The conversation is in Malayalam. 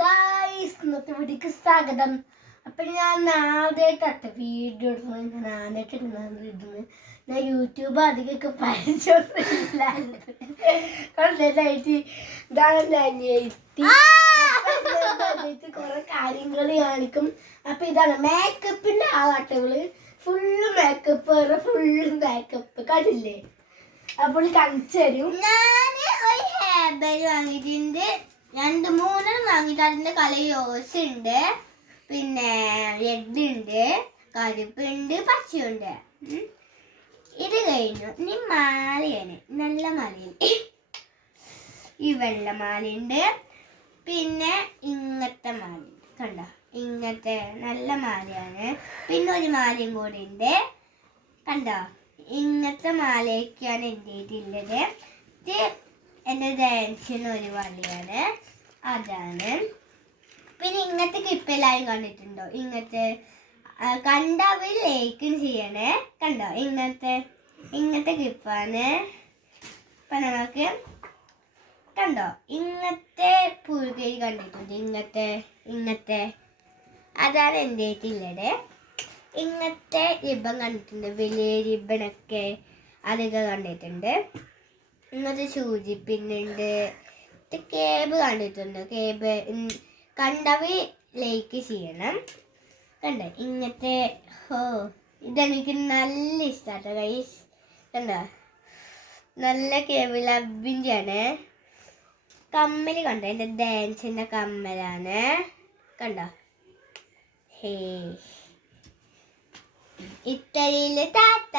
ഗായ്സ്, ഇന്നത്തെ വീഡിയോക്ക് സ്വാഗതം. അപ്പം ഞാൻ ആദ്യമായിട്ടാണ് വീഡിയോ ഇടുന്നത്. ഞാൻ യൂട്യൂബ് അധികമൊക്കെ പഠിച്ചോണ്ടില്ലായിരുന്നു. ഇതാണ് എൻ്റെ അനിയത്തി. കുറെ കാര്യങ്ങൾ കാണിക്കും. അപ്പം ഇതാണ് മേക്കപ്പിൻ്റെ ആളാട്ടകള്. ഫുള്ള് മേക്കപ്പ്, ഫുള്ള് മേക്കപ്പ് കണ്ടില്ലേ? അപ്പോൾ കാണിച്ചു തരും. ഞാൻ ഒരു ഹെയർ ബാൻഡ് വാങ്ങിയിട്ടുണ്ട്. 2-3 വാങ്ങിയിട്ട് അതിൻ്റെ കളർ റോസ് ഉണ്ട്, പിന്നെ റെഡ് ഉണ്ട്, കറുപ്പുണ്ട്, പച്ചയുണ്ട്. ഇത് കഴിഞ്ഞു. ഇനി മാലയാണ്, നല്ല മാലയാണ്. ഈ വെള്ളമാലയുണ്ട്, പിന്നെ ഇങ്ങനത്തെ മാലയുണ്ട്. കണ്ടോ, ഇങ്ങനത്തെ നല്ല മാലയാണ്. പിന്നെ ഒരു മാലയും കൂടി ഉണ്ട്. കണ്ടോ, ഇങ്ങനത്തെ മാലയൊക്കെയാണ് എൻ്റെ ഉള്ളത്. ഇത് എൻ്റെ ഡാൻസിന് ഒരു വള്ളിയാണ്, അതാണ്. പിന്നെ ഇങ്ങനത്തെ ക്ലിപ്പ് എല്ലാവരും കണ്ടിട്ടുണ്ടോ? ഇങ്ങനത്തെ കണ്ടവർ ലൈക്കും ചെയ്യണേ. കണ്ടോ, ഇങ്ങനത്തെ ക്ലിപ്പാണ്. ഇപ്പം നമുക്ക് കണ്ടോ, ഇങ്ങനത്തെ പുഴുകൈ കണ്ടിട്ടുണ്ട്. ഇങ്ങനത്തെ അതാണ് എൻ്റെ ഉള്ളത്. ഇങ്ങനത്തെ റിബൺ കണ്ടിട്ടുണ്ട്, വലിയ റിബണൊക്കെ അതൊക്കെ കണ്ടിട്ടുണ്ട്. ഇങ്ങനത്തെ സൂചി പിന്നുണ്ട്. കേബ് കണ്ടിട്ടുണ്ട്. കേബ് കണ്ടവർ ലൈക്ക് ചെയ്യണം. കണ്ടോ, ഇങ്ങനത്തെ ഇതെനിക്ക് നല്ല ഇഷ്ടമാണ് ഗൈസ്. കണ്ടോ, നല്ല കേബ് ലബിൻ്റെ ആണ്. കമ്മൽ കണ്ടോ, എൻ്റെ ഡാൻസിൻ്റെ കമ്മലാണ്. കണ്ടോ, ഹേ ഇറ്റലിയിലെ താത്ത.